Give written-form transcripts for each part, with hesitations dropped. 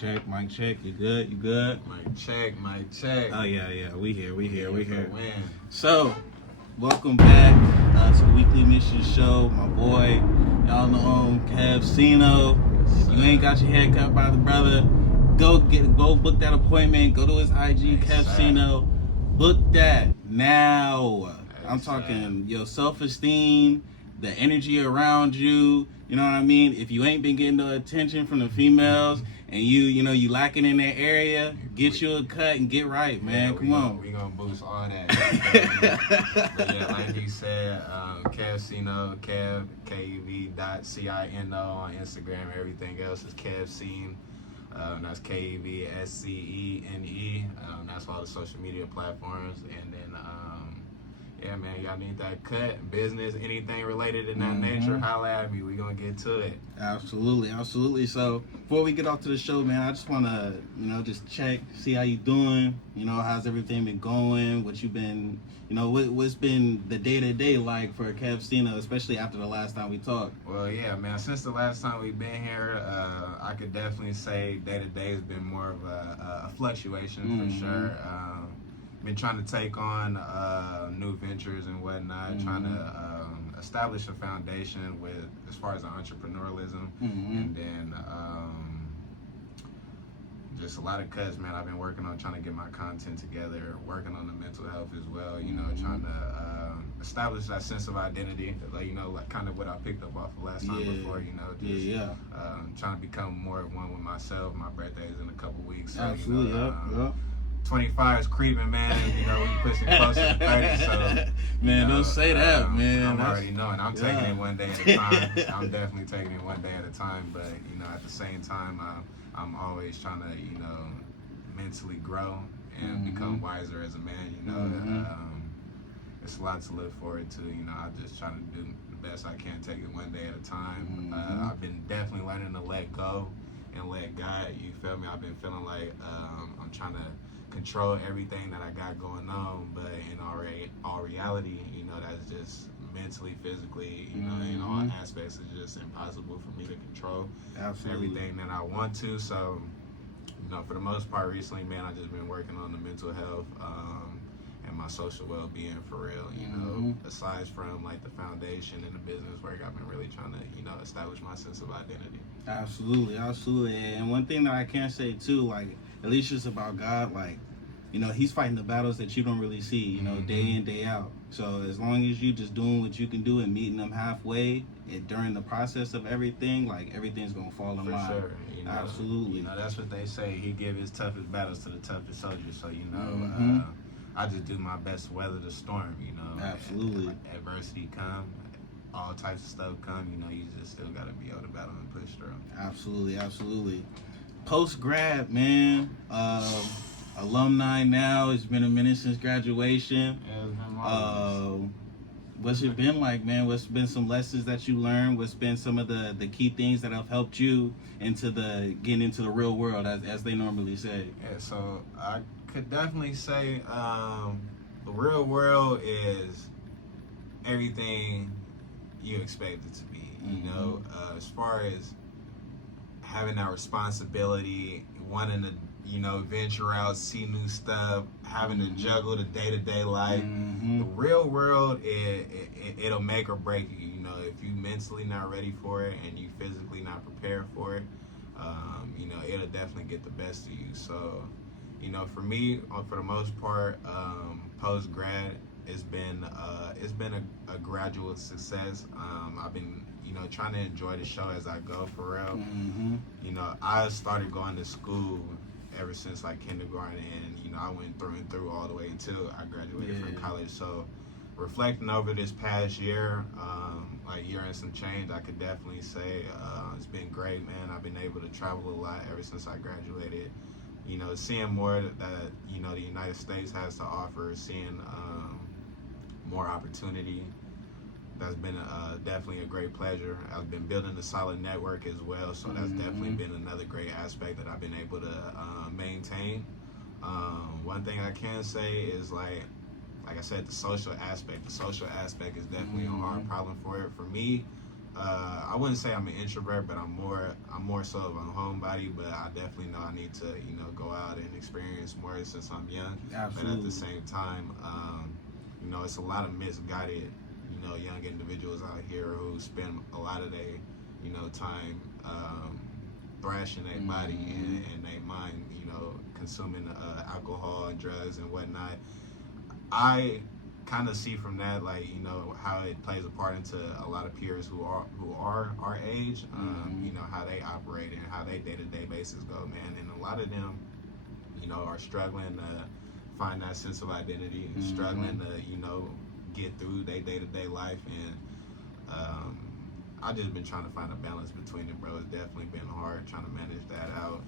Mic check. You good? You good? Mic check. Oh yeah. We here. Win. So, welcome back to the Weekly Mission Show. My boy, y'all know him, Kev.cino. If you ain't got your hair cut by the brother, go book that appointment. Go to his IG, Kev.cino. Book that now. I'm talking your self-esteem, the energy around you. You know what I mean? If you ain't been getting the attention from the females and you lacking in that area, get you a cut and get right, man. Come on. We gonna boost all that. But yeah, like he said, Kev.cino, Kev, Kev.cino on Instagram. Everything else is Kev.cine. That's Kev.scene. That's all the social media platforms. And then, yeah, man, y'all need that cut, business, anything related in that nature, holla at me. We gonna get to it. Absolutely. So before we get off to the show, man, I just wanna, just check, see how you doing. How's everything been going? What you been, what's been the day-to-day like for Kev.cino, especially after the last time we talked? Well, yeah, man, since the last time we've been here, I could definitely say day-to-day has been more of a fluctuation for sure. Been trying to take on new ventures and whatnot, trying to establish a foundation with as far as the entrepreneurialism, and then just a lot of cuts, man. I've been working on trying to get my content together, working on the mental health as well, trying to establish that sense of identity, like kind of what I picked up off of last time before, trying to become more of one with myself. My birthday is in a couple weeks, so, Absolutely, 25 is creeping, man. We pushing closer to 30, so man, don't say that, man. I'm already knowing. I'm taking it one day at a time. I'm definitely taking it one day at a time, but at the same time, I'm always trying to mentally grow and become wiser as a man. It's a lot to look forward to. I'm just trying to do the best I can, take it one day at a time. I've been definitely learning to let go and let God, you feel me? I've been feeling like I'm trying to control everything that I got going on, but in all reality, that's just mentally, physically, in all aspects, it's just impossible for me to control everything that I want to. So, for the most part, recently, man, I've just been working on the mental health and my social well-being for real. Aside from like the foundation and the business work, I've been really trying to, establish my sense of identity. Absolutely. And one thing that I can say too, like, at least it's about God, like, he's fighting the battles that you don't really see, day in, day out. So as long as you just doing what you can do and meeting them halfway during the process of everything, like, everything's gonna fall in line. For sure. Absolutely. That's what they say. He give his toughest battles to the toughest soldiers. So, I just do my best to weather the storm, Absolutely. Adversity come, all types of stuff come, you just still got to be able to battle and push through. Absolutely. Post-grad, man, alumni now. It's been a minute since graduation. Yeah, it's been marvelous. What's it been like, man? What's been some lessons that you learned? What's been some of the key things that have helped you getting into the real world, as they normally say? Yeah, so I could definitely say the real world is everything you expect it to be. As far as having that responsibility, wanting to venture out, see new stuff, having to juggle the day-to-day life. The real world, it'll make or break you. If you mentally not ready for it and you physically not prepared for it, it'll definitely get the best of you. So, for me, for the most part, post-grad, it's been a gradual success. I've been trying to enjoy the show as I go, for real. I started going to school ever since like kindergarten, and I went through and through all the way until I graduated from college. So reflecting over this past year, like year and some change, I could definitely say it's been great, man. I've been able to travel a lot ever since I graduated. Seeing more that the United States has to offer, seeing more opportunity. That's been definitely a great pleasure. I've been building a solid network as well, so that's definitely been another great aspect that I've been able to maintain. One thing I can say is like I said, the social aspect. The social aspect is definitely a hard problem for me. I wouldn't say I'm an introvert, but I'm more so of a homebody. But I definitely know I need to, go out and experience more since I'm young. Absolutely. But at the same time, it's a lot of misguided, young individuals out here who spend a lot of their, time thrashing their body and their mind, consuming alcohol and drugs and whatnot. I kind of see from that, like, how it plays a part into a lot of peers who are our age, how they operate and how they day-to-day basis go, man. And a lot of them, are struggling to find that sense of identity and struggling to, get through their day-to-day life. And I just been trying to find a balance between it, bro. It's definitely been hard trying to manage that out.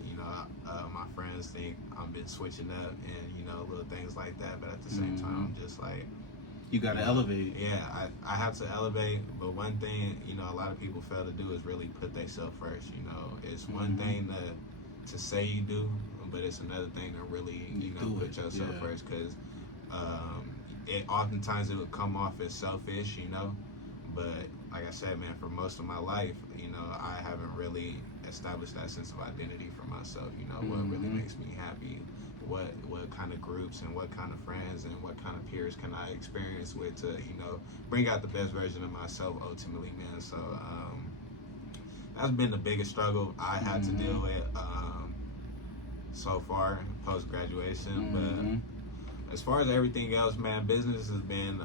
My friends think I've been switching up and, little things like that. But at the same time, I'm just like, you gotta elevate. Yeah, I have to elevate. But one thing, a lot of people fail to do is really put themselves first. It's one thing to say you do, but it's another thing to really, put yourself first. Because it oftentimes it would come off as selfish, But like I said, man, for most of my life, I haven't really established that sense of identity for myself. What really makes me happy, what kind of groups and what kind of friends and what kind of peers can I experience with to, bring out the best version of myself ultimately, man. So that's been the biggest struggle I had to deal with so far post-graduation. But as far as everything else, man, business has been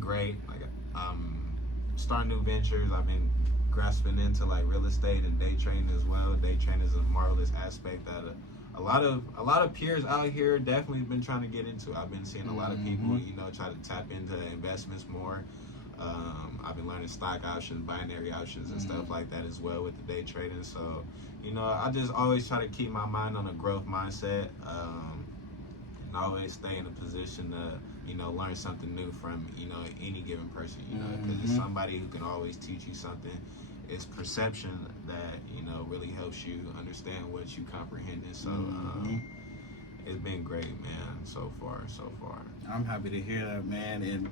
great. Like, starting new ventures. I've been grasping into like real estate and day trading as well. Day trading is a marvelous aspect that a lot of peers out here definitely been trying to get into. I've been seeing a lot of people, try to tap into investments more. I've been learning stock options, binary options, and stuff like that as well with the day trading. So, I just always try to keep my mind on a growth mindset, and always stay in a position to, learn something new from, any given person, because it's somebody who can always teach you something. It's perception that, really helps you understand what you comprehended. So, it's been great, man, so far. I'm happy to hear that, man. And,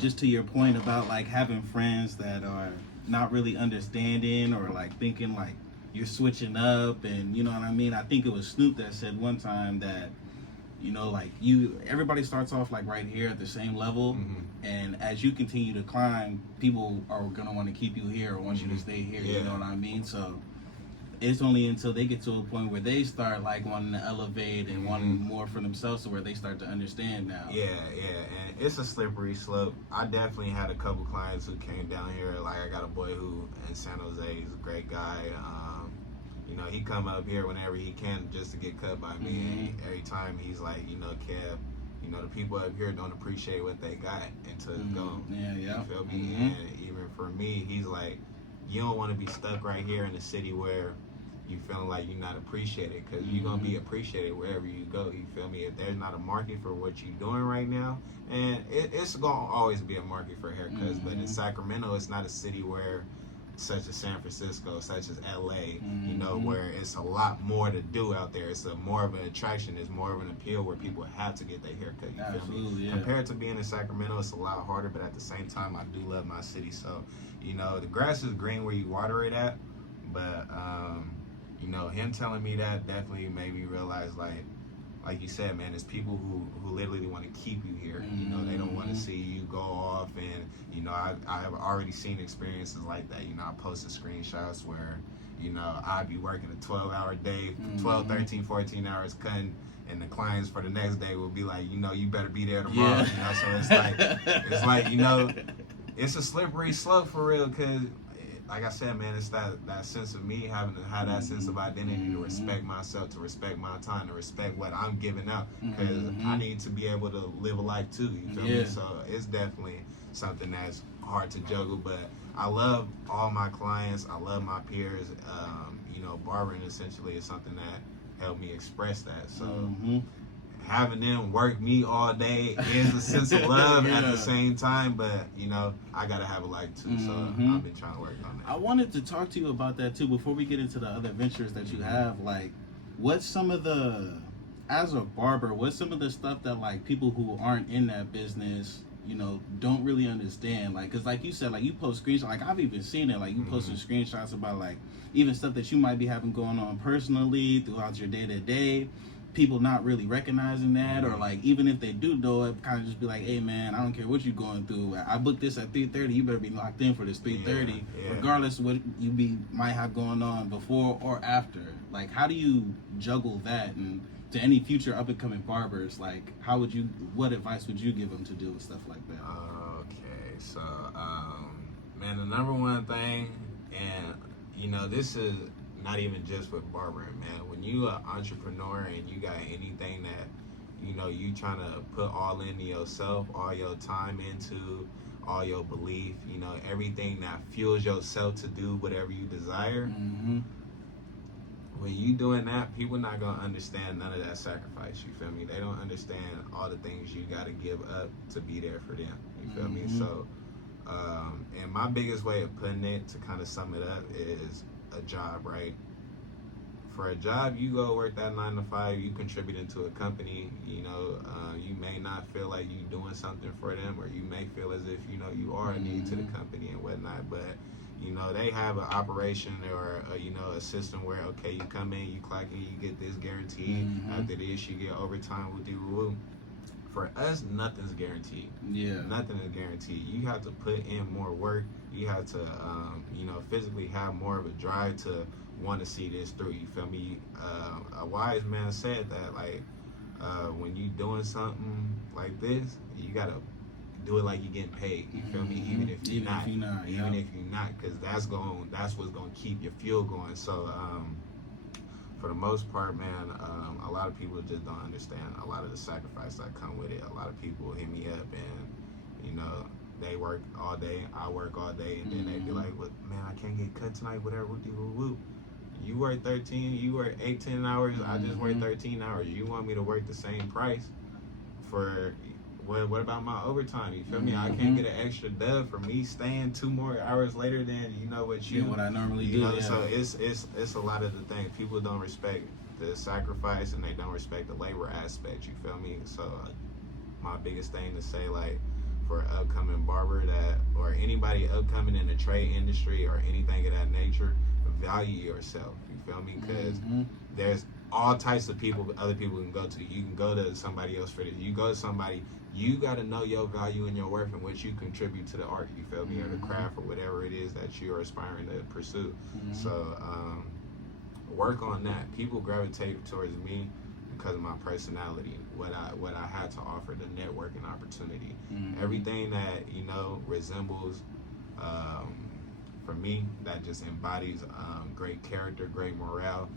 just to your point about like having friends that are not really understanding or like thinking like you're switching up, and you know what I mean? I think it was Snoop that said one time that, like everybody starts off like right here at the same level, and as you continue to climb, people are gonna want to keep you here or want you to stay here. Yeah. You know what I mean? So it's only until they get to a point where they start like wanting to elevate and wanting more for themselves, to where they start to understand now. Yeah, and it's a slippery slope. I definitely had a couple clients who came down here. Like, I got a boy who in San Jose, he's a great guy. He come up here whenever he can just to get cut by me. And every time he's like, Kev, the people up here don't appreciate what they got until it's gone. Yeah. You feel me? And even for me, he's like, you don't want to be stuck right here in a city where you feeling like you're not appreciated, because you're going to be appreciated wherever you go. You feel me? If there's not a market for what you're doing right now, and it's going to always be a market for haircuts, but in Sacramento, it's not a city where such as San Francisco, such as LA, where it's a lot more to do out there. It's more of an attraction. It's more of an appeal where people have to get their haircut. You feel me? Yeah. Compared to being in Sacramento, it's a lot harder, but at the same time, I do love my city. So, the grass is green where you water it at, but, him telling me that definitely made me realize, like you said, man, it's people who literally want to keep you here. They don't want to see you go off. And, I have already seen experiences like that. I posted screenshots where, I'd be working a 12-hour day, 12, 13, 14 hours cutting, and the clients for the next day will be like, you better be there tomorrow. So it's like, it's a slippery slope for real, because like I said, man, it's that sense of me having to have that sense of identity, to respect myself, to respect my time, to respect what I'm giving out, because I need to be able to live a life too, you feel me? So it's definitely something that's hard to juggle, but I love all my clients, I love my peers. Barbering essentially is something that helped me express that. So having them work me all day is a sense of love at the same time, but I gotta have a life too, so I've been trying to work on that. I wanted to talk to you about that too before we get into the other ventures that you have. Like, what's some of the, as a barber, what's some of the stuff that like people who aren't in that business you know, don't really understand, like, because like you said, like, you post screenshots, like, I've even seen it, like, you posting screenshots about, like, even stuff that you might be having going on personally throughout your day-to-day, people not really recognizing that, or, like, even if they do know it, kind of just be like, hey, man, I don't care what you're going through, I booked this at 3:30, you better be locked in for this 3:30, regardless of what you might have going on before or after. Like, how do you juggle that? And to any future up-and-coming barbers, like, what advice would you give them to deal with stuff like that? Okay, so, man, the number one thing, and, you know, this is not even just with barbering, man. When you an entrepreneur and you got anything that, you know, you trying to put all into yourself, all your time into, all your belief, you know, everything that fuels yourself to do whatever you desire, when you doing that, people not gonna understand none of that sacrifice. You feel me? They don't understand all the things you gotta give up to be there for them. You feel me? So, and my biggest way of putting it, to kind of sum it up, is a job, right? For a job, you go work that 9 to 5, you contributing to a company, you know, you may not feel like you doing something for them, or you may feel as if, you know, you are a need to the company and whatnot, but you know, they have an operation or you know, a system where, okay, you come in, you clock in, you get this guaranteed. After this, you get overtime with woo. For us, nothing's guaranteed. Yeah, nothing is guaranteed. You have to put in more work. You have to, you know, physically have more of a drive to want to see this through. You feel me? A wise man said that, like, when you doing something like this, you gotta do it like you're getting paid. You feel me? Even if you're not, because that's what's gonna keep your fuel going. So, for the most part, man, a lot of people just don't understand a lot of the sacrifice that come with it. A lot of people hit me up and, you know, they work all day, I work all day, and then they be like, "What, man, I can't get cut tonight, whatever, woo. You work 13, you work 8-10 hours, I just work 13 hours. You want me to work the same price for, what about my overtime? You feel me? I can't get an extra dub for me staying 2 more hours later than, you know, what I normally do. Know? Yeah. So it's a lot of the things. People don't respect the sacrifice, and they don't respect the labor aspect. You feel me? So my biggest thing to say, like, for an upcoming barber or anybody upcoming in the trade industry or anything of that nature, value yourself. You feel me? Because there's all types of people, other people can go to. You can go to somebody else for this. You go to somebody, you got to know your value and your worth and what you contribute to the art, you feel me, or the craft, or whatever it is that you are aspiring to pursue. So work on that. People gravitate towards me because of my personality, what I had to offer, the networking opportunity. Everything that, you know, resembles, for me, that just embodies great character, great morale,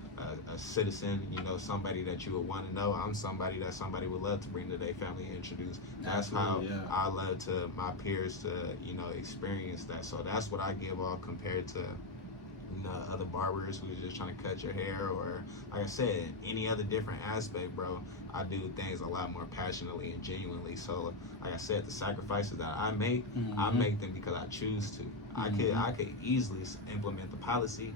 a citizen, you know, somebody that you would want to know. I'm somebody that somebody would love to bring to their family and introduce. That's how I love to my peers to, you know, experience that. So that's what I give all compared to, you know, other barbers who's just trying to cut your hair, or, like I said, any other different aspect, bro. I do things a lot more passionately and genuinely. So, like I said, the sacrifices that I make them because I choose to. I could easily implement the policy,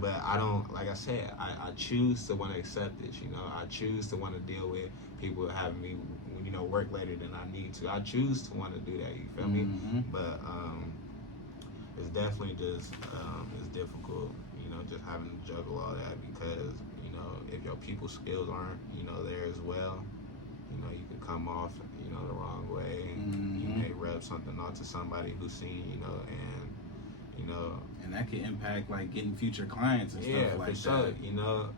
but I don't. Like I said, I choose to want to accept it. You know, I choose to want to deal with people having me, you know, work later than I need to. I choose to want to do that. You feel me? But it's definitely just it's difficult, you know, just having to juggle all that, because, you know, if your people skills aren't, you know, there as well, you know, you can come off, you know, the wrong way. You may rub something onto somebody who's seen, you know, and that could impact, like, getting future clients and stuff like that. Sure. You know,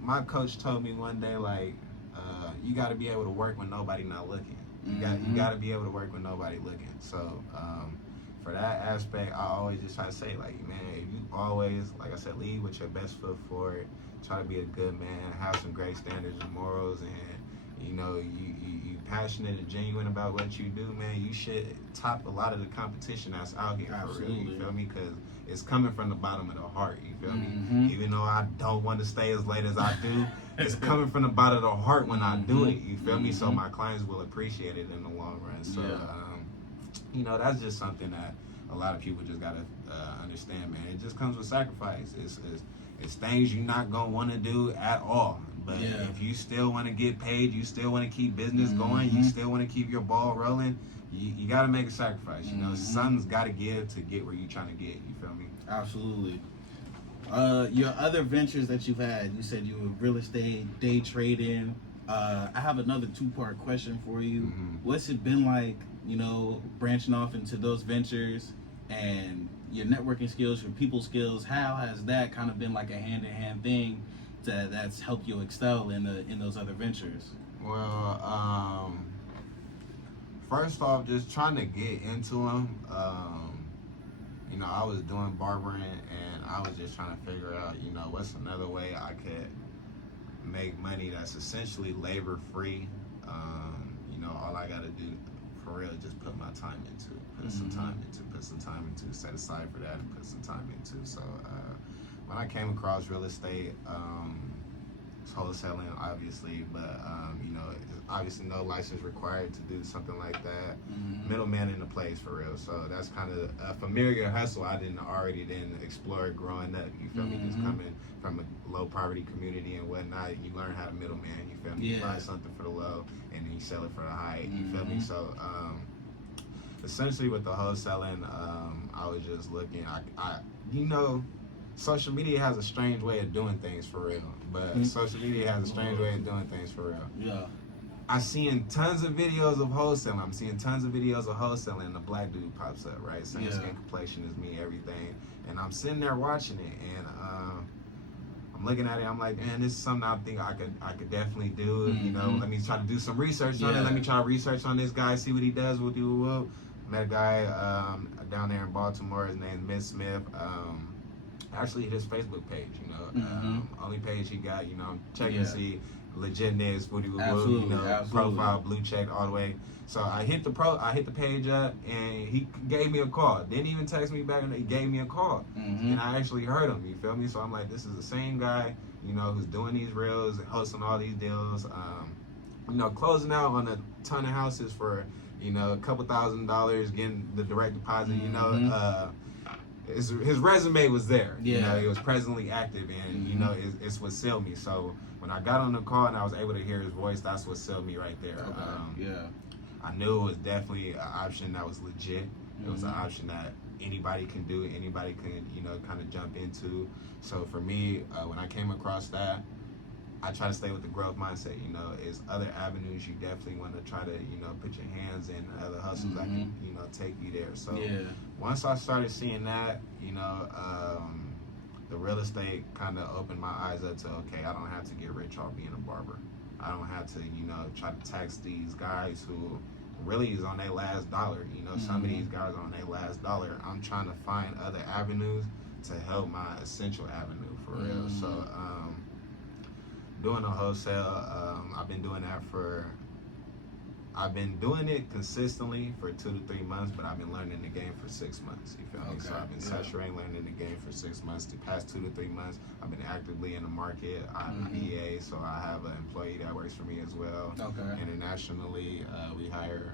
my coach told me one day, like, you got to be able to work when nobody not looking. You got to be able to work when nobody looking. So for that aspect, I always just try to say, like, man, if you always, like I said, lead with your best foot forward, try to be a good man, have some great standards and morals, and, you know, you passionate and genuine about what you do, man, you should top a lot of the competition that's out here. For real, you feel me? Because it's coming from the bottom of the heart, you feel me? Even though I don't want to stay as late as I do, it's coming from the bottom of the heart when I do it, you feel me? So my clients will appreciate it in the long run. So, you know, that's just something that a lot of people just gotta understand, man. It just comes with sacrifice. It's things you're not gonna want to do at all. But if you still want to get paid, you still want to keep business going, you still want to keep your ball rolling, you got to make a sacrifice. You know, something's got to give to get where you're trying to get. You feel me? Absolutely. Your other ventures that you've had, you said you were real estate, day trading. I have another 2-part question for you. What's it been like, you know, branching off into those ventures and your networking skills, your people skills? How has that kind of been like a hand-in-hand thing that's helped you excel in those other ventures? Well, first off, just trying to get into them. You know, I was doing barbering and I was just trying to figure out, you know, what's another way I could make money that's essentially labor free. You know, all I got to do for real is just put my time into, put some time into, set aside for that and put some time into. So when I came across real estate, it's wholesaling obviously, but you know, obviously no license required to do something like that. Middleman in the place for real. So that's kind of a familiar hustle I didn't explore growing up. You feel me? Just coming from a low poverty community and whatnot, you learn how to middleman. You feel me? You buy something for the low and then you sell it for the high. You feel me? So essentially with the wholesaling, I was just looking. I you know, social media has a strange way of doing things for real. But social media has a strange way of doing things for real. Yeah. I'm seeing tons of videos of wholesaling. I'm seeing tons of videos of wholesaling, and a black dude pops up, right? Same skin complexion as me, everything. And I'm sitting there watching it, and I'm looking at it. I'm like, man, this is something I think I could definitely do. You know, let me try to do some research on it. Let me try to research on this guy, see what he does. We'll do. Met a guy down there in Baltimore. His name's Miss Smith. Actually, his Facebook page, you know, only page he got, you know, I'm checking to see legitness, you know, profile, blue check all the way. So I hit the page up, and he gave me a call. Didn't even text me back, and he gave me a call, and I actually heard him. You feel me? So I'm like, this is the same guy, you know, who's doing these reels, hosting all these deals, you know, closing out on a ton of houses for, you know, a couple $1,000s, getting the direct deposit, you know. His resume was there. You know, he was presently active, and you know, it's what sold me. So when I got on the call and I was able to hear his voice, that's what sold me right there. I knew it was definitely an option that was legit. It was an option that anybody can do, anybody can, you know, kind of jump into. So for me, when I came across that, I try to stay with the growth mindset. You know, is other avenues you definitely want to try to, you know, put your hands in, other hustles that can, you know, take you there. So once I started seeing that, you know, the real estate kind of opened my eyes up to, okay, I don't have to get rich off being a barber. I don't have to, you know, try to tax these guys who really is on their last dollar. You know, some of these guys are on their last dollar. I'm trying to find other avenues to help my essential avenue for real. So doing a wholesale, I've been doing it consistently for 2 to 3 months, but I've been learning the game for 6 months. You feel me? So I've been saturating learning the game for 6 months. The past 2 to 3 months, I've been actively in the market. I'm an EA, so I have an employee that works for me as well. Internationally, we hire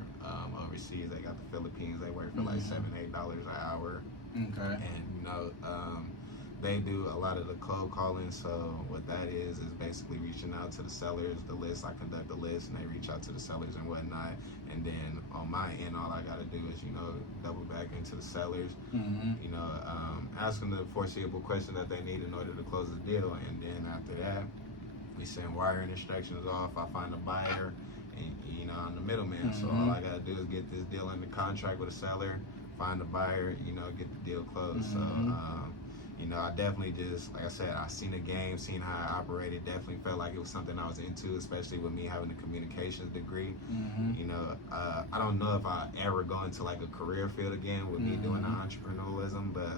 overseas. They got the Philippines. They work for like $7, $8 an hour. And you know, they do a lot of the cold calling. So what that is basically reaching out to the sellers, the list. I conduct the list, and they reach out to the sellers and whatnot. And then on my end, all I got to do is, you know, double back into the sellers, you know, ask them the foreseeable question that they need in order to close the deal. And then after that, we send wiring instructions off. I find a buyer, and you know, I'm the middleman. So all I got to do is get this deal under contract with a seller, find a buyer, you know, get the deal closed. So you know, I definitely just, like I said, I seen the game, seen how it operated, definitely felt like it was something I was into, especially with me having a communications degree. You know, I don't know if I ever go into like a career field again with me doing entrepreneurialism, but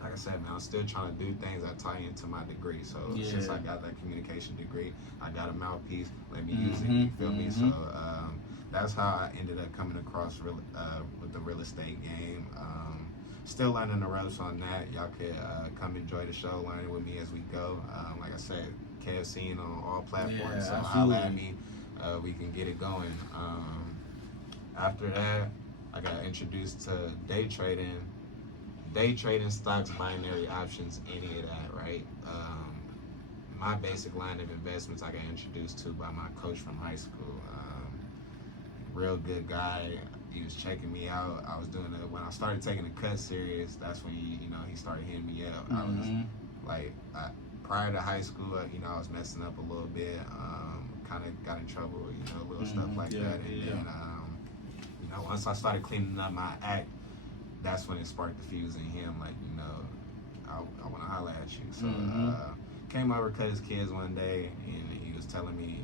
like I said, man, I'm still trying to do things that tie into my degree. So since I got that communication degree, I got a mouthpiece, let me use it, you feel me? So that's how I ended up coming across with the real estate game. Still learning the ropes on that. Y'all could come enjoy the show, learn with me as we go. Like I said, Kev.cino on all platforms, so holla at me. We can get it going. After that, I got introduced to day trading stocks, binary options, any of that, right? My basic line of investments I got introduced to by my coach from high school. Real good guy. he was checking me out. I was doing it when I started taking the cut serious. That's when he started hitting me up. I was like, prior to high school, I was messing up a little bit. Kind of got in trouble, little stuff like that. And then, once I started cleaning up my act, that's when it sparked the fuse in him. Like, I want to holler at you. So came over, cut his kids one day, and he was telling me,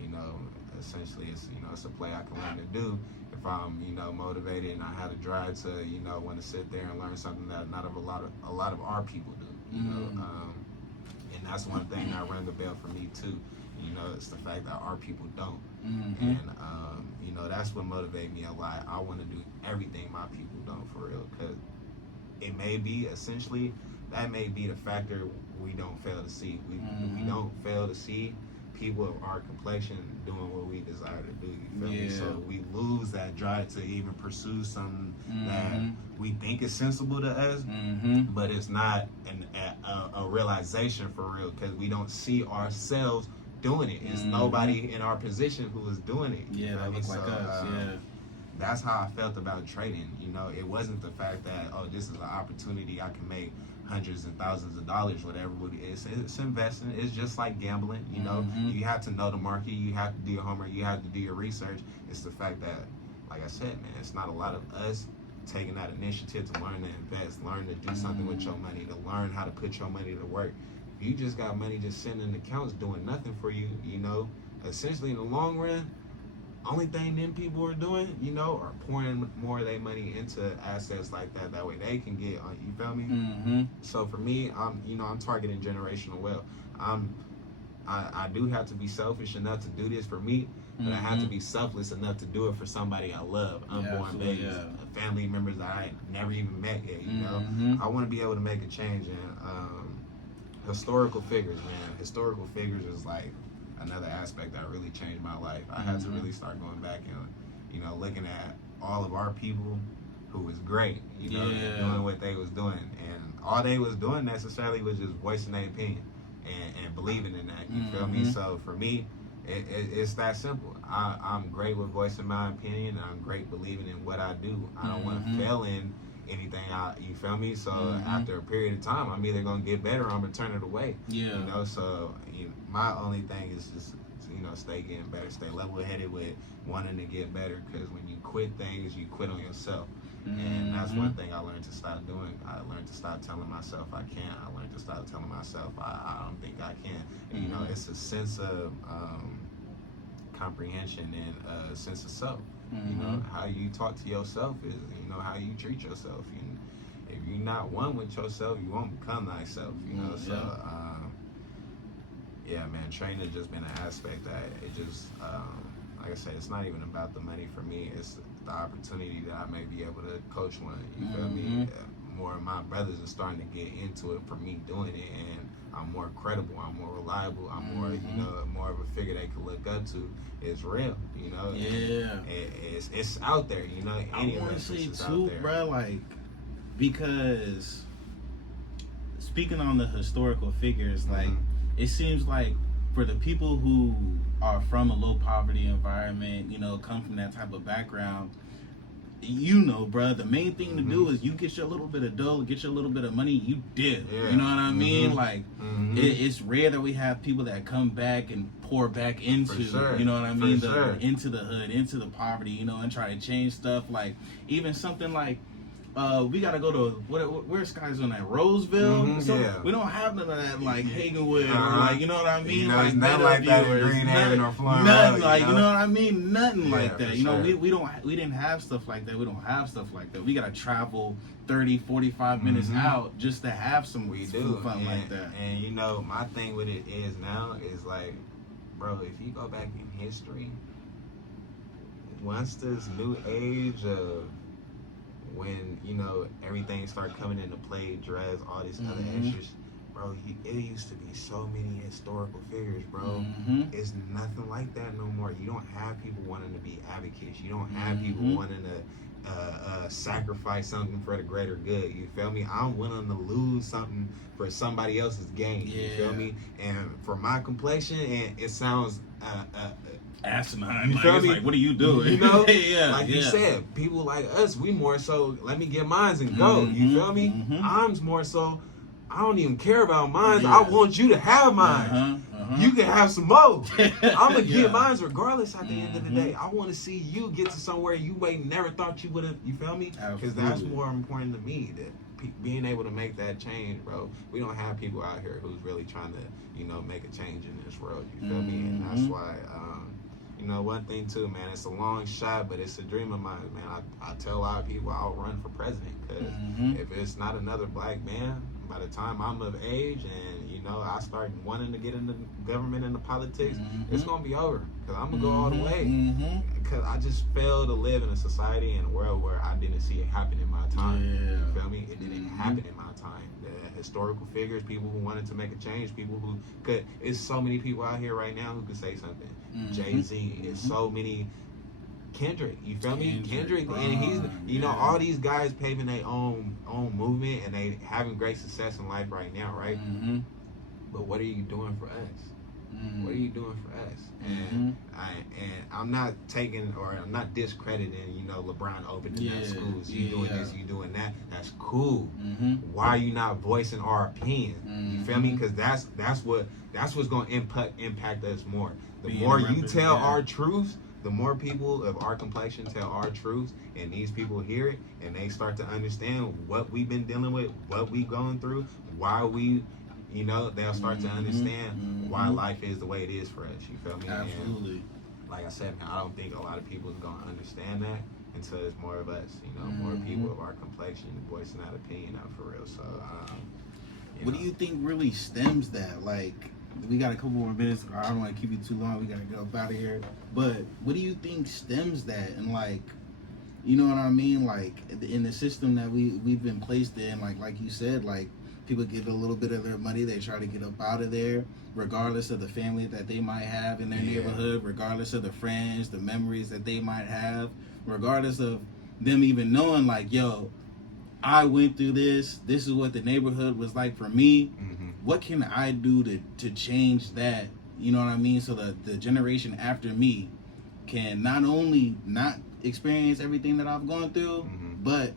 essentially it's a play I can learn to do if I'm motivated and I had a drive to want to sit there and learn something that not a lot of our people do. And that's one thing that rang a bell for me too. It's the fact that our people don't. And that's what motivated me a lot. I want to do everything my people don't, for real, because it may be essentially that may be the factor we don't fail to see. We don't fail to see people of our complexion doing what we desire to do. You feel me? So we lose that drive to even pursue something that we think is sensible to us, but it's not a realization for real, because we don't see ourselves doing it. It's nobody in our position who is doing it. Yeah, that looks like us. That's how I felt about trading. It wasn't the fact that, oh, this is an opportunity I can make hundreds and thousands of dollars, whatever it is. It's investing. It's just like gambling. You have to know the market. You have to do your homework. You have to do your research. It's the fact that, like I said, man, it's not a lot of us taking that initiative to learn to invest, learn to do something with your money, to learn how to put your money to work. If you just got money just sitting in accounts doing nothing for you, essentially in the long run, only thing them people are doing, are pouring more of their money into assets like that. That way they can get on. You feel me? So for me, I'm targeting generational wealth. I do have to be selfish enough to do this for me, but I have to be selfless enough to do it for somebody I love, unborn babies, family members that I never even met yet. I want to be able to make a change. And historical figures, man. Historical figures is like another aspect that really changed my life. I had to really start going back and, looking at all of our people who was great, doing what they was doing. And all they was doing necessarily was just voicing their opinion and believing in that, you feel me? So for me, it's that simple. I'm great with voicing my opinion, and I'm great believing in what I do. I don't want to fail in anything you feel me? So after a period of time, I'm either gonna get better or I'm gonna turn it away. So my only thing is just stay getting better, stay level-headed with wanting to get better, because when you quit things, you quit on yourself. And that's one thing I learned to stop doing. I learned to stop telling myself I can't. I learned to stop telling myself I don't think I can. It's a sense of comprehension and a sense of self. How you talk to yourself is how you treat yourself. If you're not one with yourself, you won't become thyself. So yeah, man, training just been an aspect that it just like I said, it's not even about the money for me. It's the opportunity that I may be able to coach one. You feel me? More of my brothers are starting to get into it for me doing it, and I'm more credible, I'm more reliable, I'm more, more of a figure they can look up to. It's real, it's out there, I want to say too, bro, like, because speaking on the historical figures, like, it seems like for the people who are from a low poverty environment, come from that type of background, bro, the main thing to do is you get your little bit of dough, get your little bit of money, you dip. You know what I mean? Like, it's rare that we have people that come back and pour back into, you know what I mean? Into the hood, into the poverty, and try to change stuff. Like, even something like, we gotta go to where's Sky's on that Roseville. So we don't have none of that, like Hagenwood, or like, you know what I mean? Like nothing like that in Greenhaven or Florida. Nothing like, you know what I mean? Nothing like that. We didn't have stuff like that. We don't have stuff like that. We gotta travel 30, 45 minutes out just to have some fun like that. And my thing with it is now is like, bro, if you go back in history, once this new age of when everything started coming into play, dress, all these other extras, bro, it used to be so many historical figures, bro. It's nothing like that no more. You don't have people wanting to be advocates. You don't have people wanting to sacrifice something for the greater good. You feel me? I'm willing to lose something for somebody else's gain. You feel me? And for my complexion, and it sounds asinine. You like, feel it's me? Like, what are you doing? You know, yeah, like yeah. you said, people like us, we more so let me get mines and go. You feel me? I'm more so. I don't even care about mines. I want you to have mine. You can have some more. I'm gonna get mine regardless. At the end of the day, I want to see you get to somewhere you may never thought you would have. You feel me? Because that's more important to me. That being able to make that change, bro. We don't have people out here who's really trying to, make a change in this world. You feel me? And that's why. One thing too, man, it's a long shot, but it's a dream of mine, man. I tell a lot of people I'll run for president because if it's not another black man, by the time I'm of age and, I start wanting to get into government and the politics, it's going to be over because I'm going to go all the way. Because I just failed to live in a society and a world where I didn't see it happen in my time. You feel me? It didn't happen in my time. The historical figures, people who wanted to make a change, people who could, it's so many people out here right now who could say something. Jay-Z, it's so many. Kendrick, you feel me? Kendrick, and he's, all these guys paving their own movement and they having great success in life right now, right? But what are you doing for us? What are you doing for us? And I'm not taking or I'm not discrediting, LeBron opening up schools. You doing this, you doing that. That's cool. Why are you not voicing our opinion? You feel me? Because that's what's going to impact us more. The more you tell our truths, the more people of our complexion tell our truths, and these people hear it, and they start to understand what we've been dealing with, what we've gone through, why we, they'll start to understand why life is the way it is for us. You feel me? Absolutely. And like I said, man, I don't think a lot of people is gonna understand that until it's more of us. More people of our complexion voicing that opinion out for real. So, what do you think really stems that? Like, we got a couple more minutes. I don't want to keep you too long. We got to go up out of here. But what do you think stems that? And like, you know what I mean? Like in the system that we've been placed in, like you said, like people get a little bit of their money. They try to get up out of there, regardless of the family that they might have in their neighborhood, regardless of the friends, the memories that they might have, regardless of them even knowing like, yo, I went through this. This is what the neighborhood was like for me. What can I do to change that? You know what I mean? So that the generation after me can not only not experience everything that I've gone through, but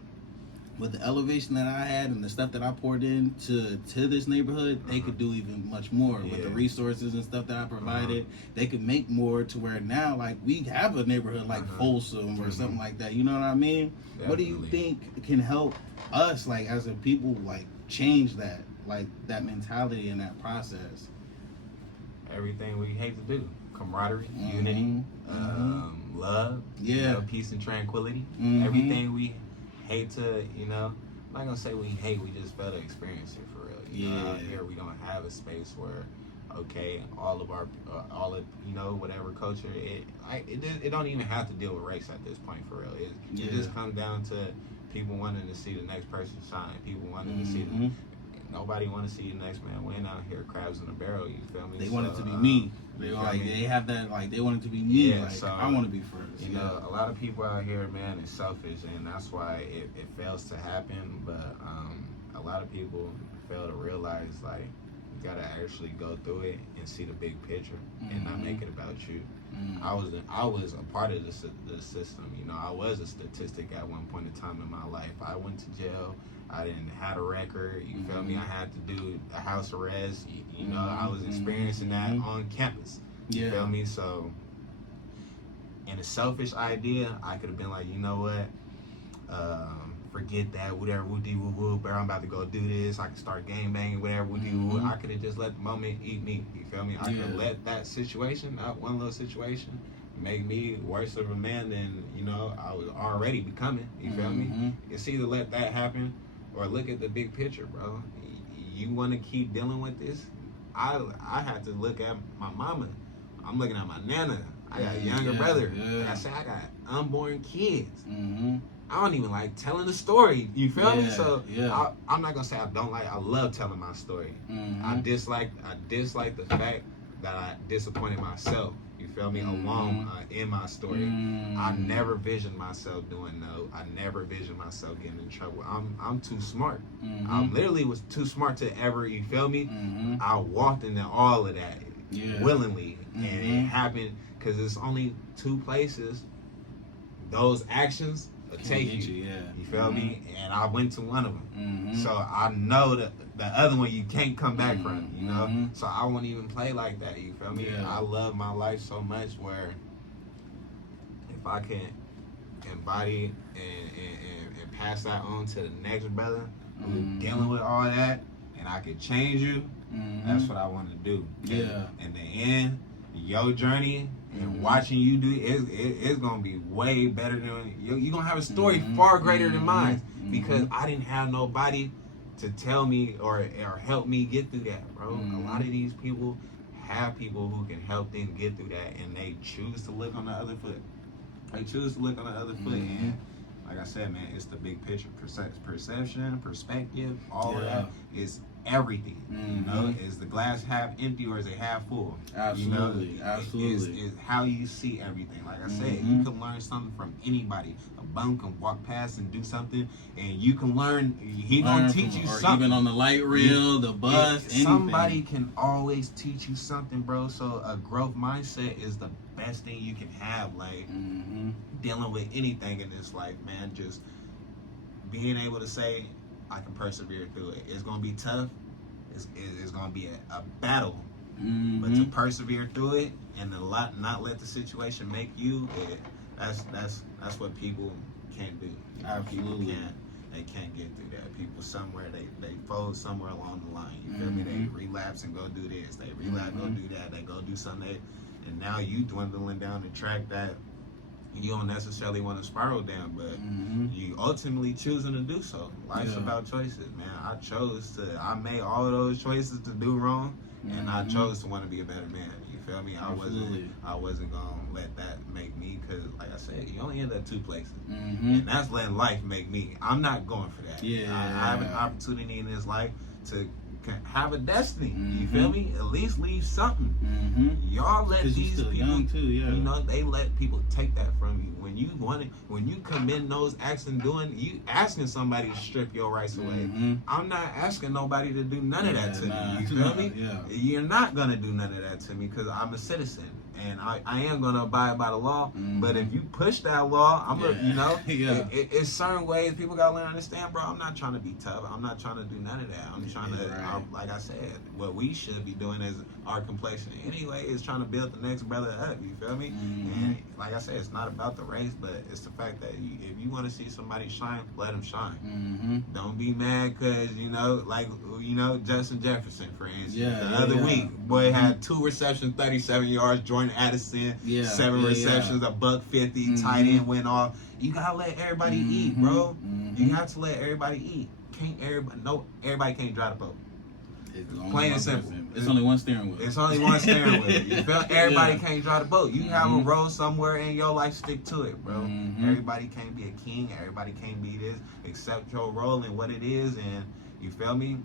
with the elevation that I had and the stuff that I poured into this neighborhood, they could do even much more with the resources and stuff that I provided. They could make more to where now, like, we have a neighborhood like Folsom or something like that. You know what I mean? Definitely. What do you think can help us, like, as a people, like, change that, like, that mentality and that process? Everything we hate to do. Camaraderie, unity, love, peace and tranquility. Everything we hate to, I'm not gonna say we hate, we just fail to experience it for real. Out here we don't have a space where, all of whatever culture, it don't even have to deal with race at this point for real. It just comes down to people wanting to see the next person shine. People wanting to see nobody want to see the next man win out here, crabs in a barrel. You feel me? They want it to be me. They have that, like, they want it to be me. Yeah, like, so, I want to be first. A lot of people out here, man, is selfish, and that's why it fails to happen. But a lot of people fail to realize, like, you gotta actually go through it and see the big picture and not make it about you. I was a part of the system. I was a statistic at one point in time in my life. I went to jail. I didn't have a record. You feel me? I had to do a house arrest. I was experiencing that on campus. You feel me? So, in a selfish idea, I could have been like, you know what? Forget that. Whatever, woo-dee-woo-woo. But I'm about to go do this. I can start gang banging. Whatever, woo-dee-woo-woo. I could have just let the moment eat me. You feel me? I could have let that situation, that one little situation, make me worse of a man than I was already becoming. You feel me? It's either let that happen or look at the big picture, bro. You want to keep dealing with this? I had to look at my mama. I'm looking at my nana. I got a younger brother. Like I said, I got unborn kids. I don't even like telling the story. You feel me? So I'm not gonna say I don't like. I love telling my story. I dislike the fact that I disappointed myself. You You feel me? Alone in my story. I never visioned myself doing no. I never visioned myself getting in trouble. I'm too smart. I literally was too smart to ever, you feel me? I walked into all of that willingly. And it happened because it's only two places those actions will take you. You feel me? And I went to one of them. So I know that the other one you can't come back from, you know? So I won't even play like that, you feel me? I love my life so much where if I can embody and pass that on to the next brother who's dealing with all that, and I can change you, that's what I want to do. In the end, your journey and watching you do it's gonna be way better than you're gonna have a story far greater than mine because I didn't have nobody to tell me or help me get through that, bro. A lot of these people have people who can help them get through that, and they choose to look on the other foot. They choose to look on the other foot, and like I said, man, it's the big picture, perception, perspective, all of that is everything. You know, is the glass half empty or is it half full? Absolutely, you know, absolutely. Is how you see everything. Like I said, you can learn something from anybody. A bum can walk past and do something, and you can learn. He gonna teach you something. Even on the light reel, the bus, anything. Somebody can always teach you something, bro. So a growth mindset is the best thing you can have. Like dealing with anything in this life, man. Just being able to say, I can persevere through it. It's gonna be tough. It's gonna be a battle, but to persevere through it and to not let the situation make you. That's what people can't do. Absolutely. They can't get through that. People somewhere they fold somewhere along the line. You feel me? They relapse and go do this. They relapse, go do that. They go do something. And now you dwindling down the track that you don't necessarily want to spiral down, but you ultimately choosing to do so. Life's about choices, man. I made all of those choices to do wrong, and I chose to want to be a better man. You feel me? I wasn't gonna let that make me, because like I said, you only end up two places, and that's letting life make me. I'm not going for that. I have an opportunity in this life to have a destiny. You feel me? At least leave something. Y'all let these people young too, you know, they let people take that from you. When you commit those acts and you asking somebody to strip your rights away. I'm not asking nobody to do none of that to me. You feel me? You're not gonna do none of that to me because I'm a citizen. And I am gonna abide by the law, but if you push that law, I'm gonna, you know, it's certain ways people gotta learn to understand, bro. I'm not trying to be tough. I'm not trying to do none of that. I'm trying to, like I said, what we should be doing as our complexion anyway is trying to build the next brother up. You feel me? And like I said, it's not about the race, but it's the fact that if you want to see somebody shine, let them shine. Don't be mad because Justin Jefferson, for instance, the other week, boy had 2 receptions, 37 yards. Jordan Addison, 7 receptions, $150, tight end went off. You gotta let everybody eat, bro. You have to let everybody eat. Everybody can't drive the boat. Plain and simple. It's only one steering wheel. It's only one steering wheel. You feel? Everybody can't drive the boat. You have a role somewhere in your life, stick to it, bro. Everybody can't be a king. Everybody can't be this. Accept your role and what it is, and you feel me?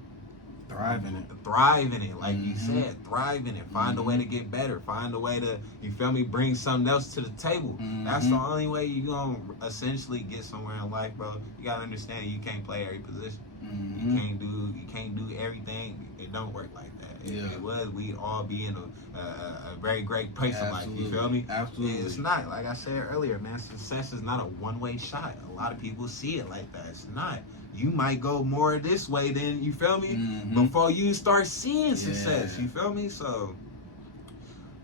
Thrive in it. Thrive in it, like you said. Thrive in it. Find a way to get better. Find a way to, you feel me, bring something else to the table. That's the only way you're going to essentially get somewhere in life, bro. You got to understand you can't play every position. You can't do everything. It don't work like that. If it was, we'd all be in a very great place in life. You feel me? Absolutely. It's not, like I said earlier, man, success is not a one-way shot. A lot of people see it like that. It's not. You might go more this way than, you feel me, before you start seeing success. You feel me? So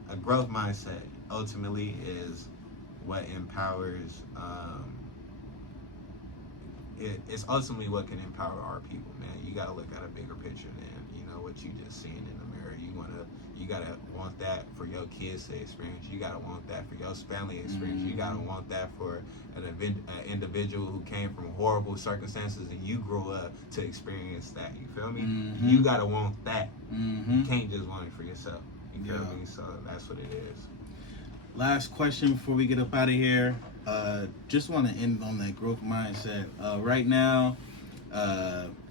a growth mindset ultimately is what empowers it's ultimately what can empower our people, man. You got to look at a bigger picture than, you know, what you just seen in the mirror. You got to want that for your kids to experience. You got to want that for your family experience. You got to want that for an individual who came from horrible circumstances and you grew up to experience that. You feel me? You got to want that. You can't just want it for yourself. You feel me? So that's what it is. Last question before we get up out of here. Just want to end on that growth mindset. Right now,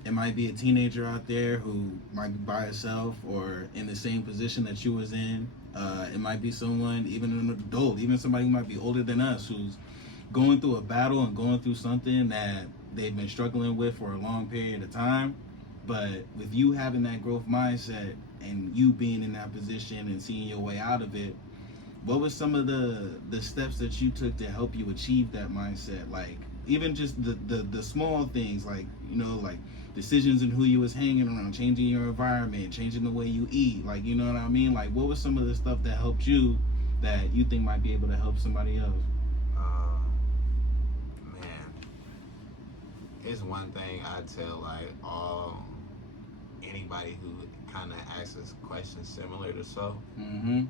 it might be a teenager out there who might be by herself or in the same position that you was in It might be someone, even an adult, even somebody who might be older than us, who's going through a battle and going through something that they've been struggling with for a long period of time. But with you having that growth mindset and you being in that position and seeing your way out of it, what were some of the steps that you took to help you achieve that mindset? Like, even just the small things, like, you know, like decisions in who you was hanging around, changing your environment, changing the way you eat, like, you know what I mean? Like, what was some of the stuff that helped you that you think might be able to help somebody else? Man, it's one thing I tell like anybody who kind of asks us questions similar to so. Mm-hmm.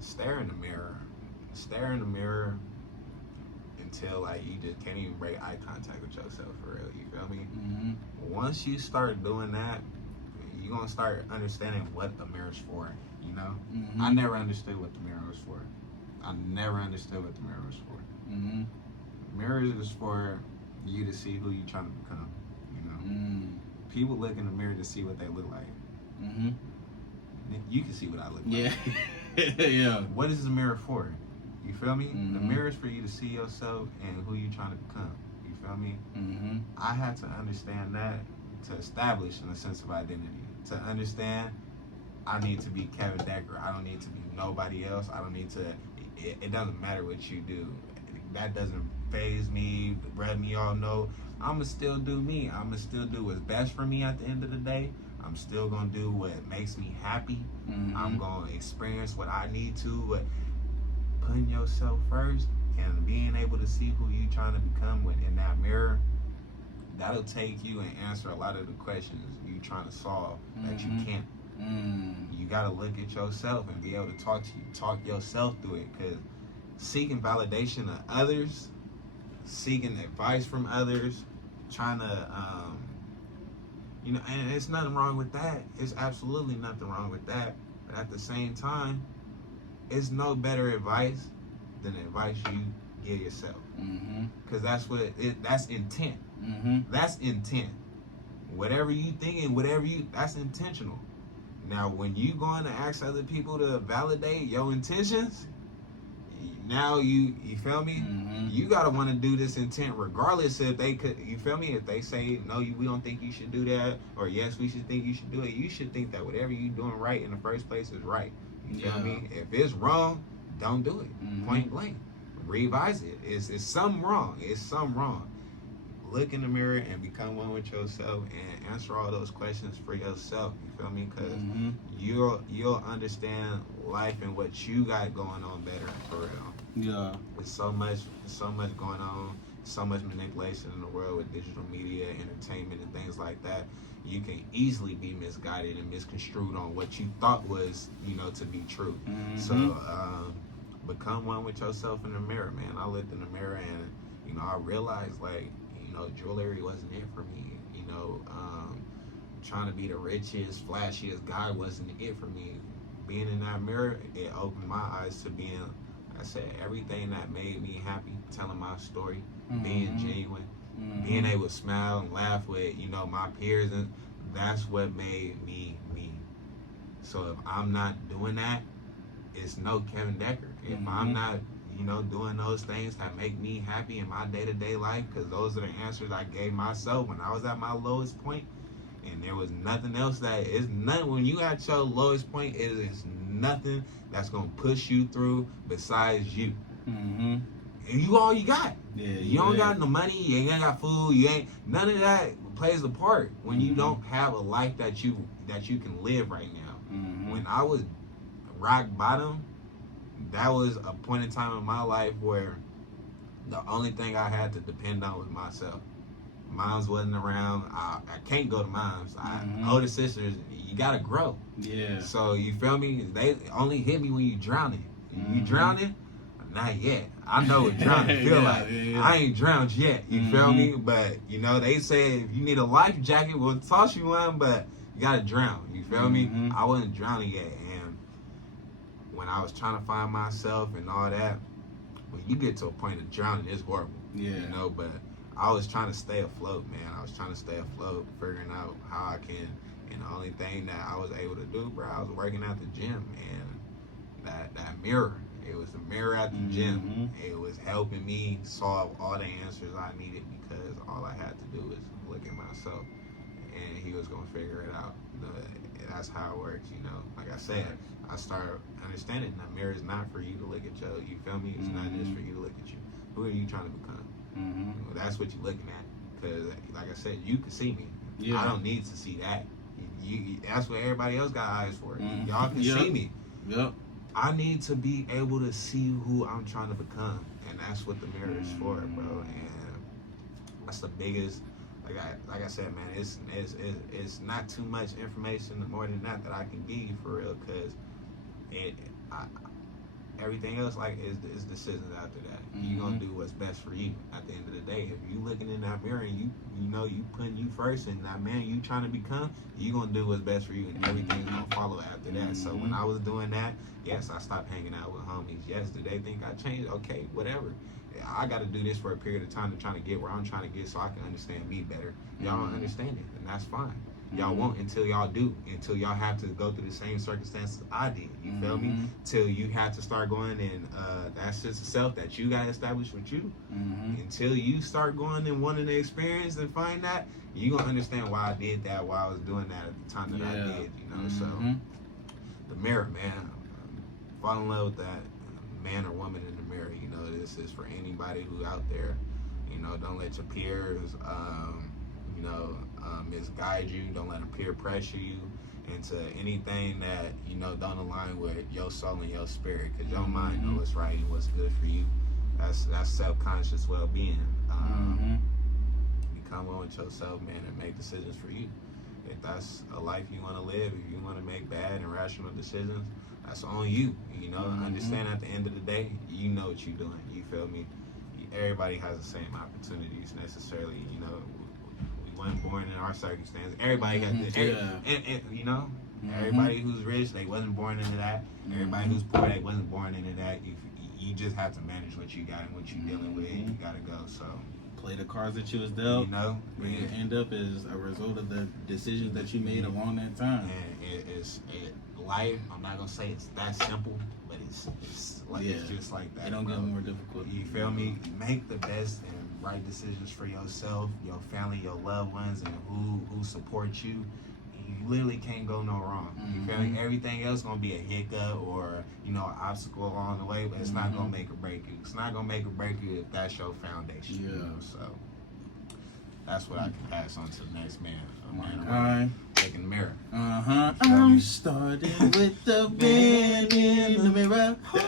Stare in the mirror. Stare in the mirror until like you just can't even break eye contact with yourself for real. You feel me? Mm-hmm. Once you start doing that, you're gonna start understanding what the mirror's for. You know? Mm-hmm. I never understood what the mirror was for. I never understood what the mirror was for. Mm-hmm. Mirrors is for you to see who you're trying to become. You know? Mm-hmm. People look in the mirror to see what they look like. Mm-hmm. You can see what I look like. Yeah. Yeah. What is the mirror for? You feel me? Mm-hmm. The mirror is for you to see yourself and who you're trying to become. You feel me? Mm-hmm. I had to understand that to establish a sense of identity. To understand, I need to be Kevin Decker. I don't need to be nobody else. I don't need to. It doesn't matter what you do. That doesn't phase me, rub me off. No, I'ma still do me. I'ma still do what's best for me at the end of the day. I'm still gonna do what makes me happy. Mm-hmm. I'm gonna experience what I need to. But putting yourself first and being able to see who you trying to become within that mirror, that'll take you and answer a lot of the questions you trying to solve that you can't. You gotta look at yourself and be able to talk yourself through it. Cause seeking validation of others, seeking advice from others, trying to, you know, and it's nothing wrong with that. It's absolutely nothing wrong with that. But at the same time, it's no better advice than the advice you give yourself. Cause that's what that's intent. That's intent. Whatever you thinking, that's intentional. Now, when you going to ask other people to validate your intentions, now you feel me? You gotta want to do this intent regardless if they could. You feel me? If they say no, we don't think you should do that, or yes, we should think you should do it. You should think that whatever you doing right in the first place is right. You feel me? If it's wrong, don't do it. Point blank. Revise it. It's something wrong. It's something wrong. Look in the mirror and become one with yourself and answer all those questions for yourself. You feel me? Because you'll understand life and what you got going on better for real. Yeah. There's so much going on, so much manipulation in the world with digital media, entertainment, and things like that. You can easily be misguided and misconstrued on what you thought was, you know, to be true. So become one with yourself in the mirror, man. I looked in the mirror and, you know, I realized, like, you know, jewelry wasn't it for me. You know, trying to be the richest, flashiest guy wasn't it for me. Being in that mirror, it opened my eyes to being, like I said, everything that made me happy, telling my story, being genuine, being able to smile and laugh with, you know, my peers, and that's what made me me. So if I'm not doing that, it's no Kevin Decker. If I'm not, you know, doing those things that make me happy in my day-to-day life, because those are the answers I gave myself when I was at my lowest point, and there was nothing else that is nothing. When you at your lowest point, it is nothing that's gonna push you through besides you. And you all you got. Yeah, you don't got no money, you ain't got food, you ain't none of that plays a part when you don't have a life that you can live right now. When I was rock bottom, that was a point in time in my life where the only thing I had to depend on was myself. Moms wasn't around. I can't go to moms. Older sisters, you gotta grow. Yeah. So you feel me? They only hit me when you drowning. You drowning? Not yet. I know what drowning feel like. I ain't drowned yet. You feel me? But you know, they say if you need a life jacket, we'll toss you one, but you gotta drown. You feel me? I wasn't drowning yet. And when I was trying to find myself and all that, when you get to a point of drowning, it's horrible. Yeah. You know, but I was trying to stay afloat, man. I was trying to stay afloat, figuring out how I can. And the only thing that I was able to do, bro, I was working at the gym. And that mirror. It was a mirror at the gym. It was helping me solve all the answers I needed because all I had to do was look at myself, and he was gonna figure it out. That's how it works, you know. Like I said, I started understanding that mirror is not for you to look at you. You feel me? It's not just for you to look at you. Who are you trying to become? Well, that's what you're looking at. Because, like I said, you can see me. Yeah. I don't need to see that. That's what everybody else got eyes for. Y'all can see me. Yep. I need to be able to see who I'm trying to become, and that's what the mirror is for, bro. And that's the biggest. Like I said, man, it's not too much information more than that I can give you for real, because everything else is decisions after that. You gonna do what's best for you at the end of the day. If you looking in that mirror and you know you putting you first and that man you trying to become, you gonna do what's best for you, and everything's gonna follow after that. So when I was doing that, yes, I stopped hanging out with homies. Yes, do they think I changed? Okay, whatever. I got to do this for a period of time to try to get where I'm trying to get so I can understand me better. Y'all don't understand it, and that's fine. Y'all won't until y'all do, until y'all have to go through the same circumstances I did. You feel me? Till you have to start going and that sense of self that you got to establish with you. Until you start going and wanting to experience and find that, you going to understand why I did that, why I was doing that at the time that I did, you know? So, the mirror, man. Fall in love with that man or woman in the mirror. You know, this is for anybody who out there. You know, don't let your peers, misguide you. Don't let them peer pressure you into anything that, you know, don't align with your soul and your spirit. Because your mind knows what's right and what's good for you. That's self-conscious well-being. Become one with yourself, man, and make decisions for you. If that's a life you want to live, if you want to make bad and irrational decisions, that's on you. You know, understand at the end of the day, you know what you're doing. You feel me? Everybody has the same opportunities necessarily. You know, we weren't born in our circumstance. Everybody got and you know, everybody who's rich, they wasn't born into that. Everybody who's poor, they wasn't born into that. You just have to manage what you got and what you're dealing with. And you gotta go. So play the cards that you was dealt. You know, where you end up is a result of the decisions that you made along that time. And life, I'm not gonna say it's that simple, but it's just like that. It don't get more difficult. You feel me? Make the best and right decisions for yourself, your family, your loved ones, and who supports you. You literally can't go no wrong. You feel me? Everything else gonna be a hiccup or, you know, an obstacle along the way, but it's not gonna make or break you. It's not gonna make or break you if that's your foundation. You know? So that's what I can pass on to the next man. Look in the mirror. I'm starting with the man in the mirror. For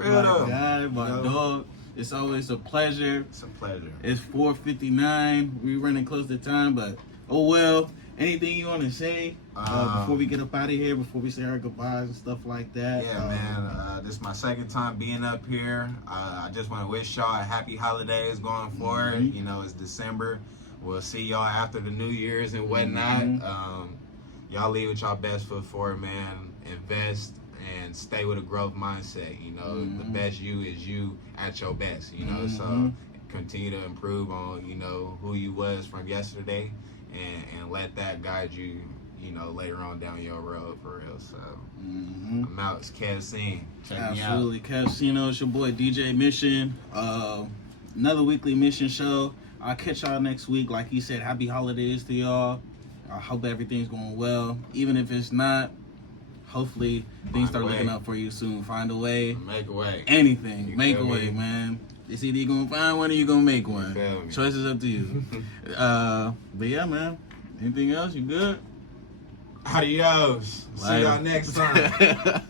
real, my dog. It's always a pleasure. It's a pleasure. It's 4:59. We're running close to time, but oh well. Anything you want to say before we get up out of here, before we say our goodbyes and stuff like that? Yeah, man. This is my second time being up here. I just want to wish y'all a happy holidays going forward. You know, it's December. We'll see y'all after the New Year's and whatnot. Y'all leave with y'all best foot forward, man. Invest and stay with a growth mindset. You know, the best you is you at your best. You know, so continue to improve on, you know, who you was from yesterday. And let that guide you, you know, later on down your road for real. So I'm out. It's Kev.cino. Check me out. Absolutely, Kev.cino. It's your boy DJ Mission. Another weekly Mission show. I'll catch y'all next week. Like he said, happy holidays to y'all. I hope everything's going well. Even if it's not, hopefully things start looking up for you soon. Find a way. Make a way. Anything. Make a way, man. It's either you're going to find one or you're going to make one. Choice is up to you. But yeah, man. Anything else? You good? Adios. See y'all next time.